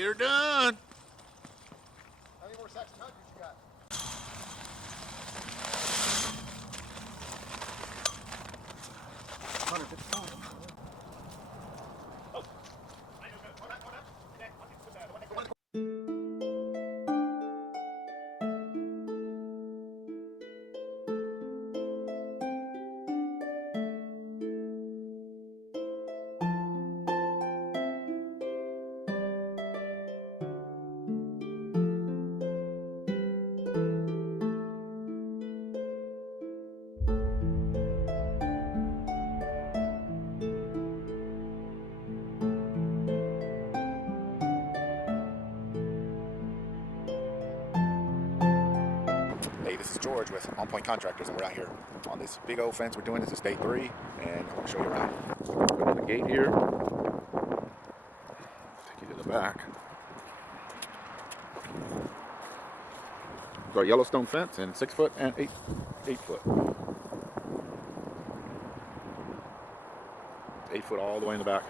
get her done. How many more sacks of concrete you got? Hey, this is George with On Point Contractors, and we're out here on this big old fence we're doing. This is day 3, and I want to show you around. Go to the gate here. Take you to the back. It's our Yellowstone fence, and 6 foot and 8 foot. 8 foot all the way in the back.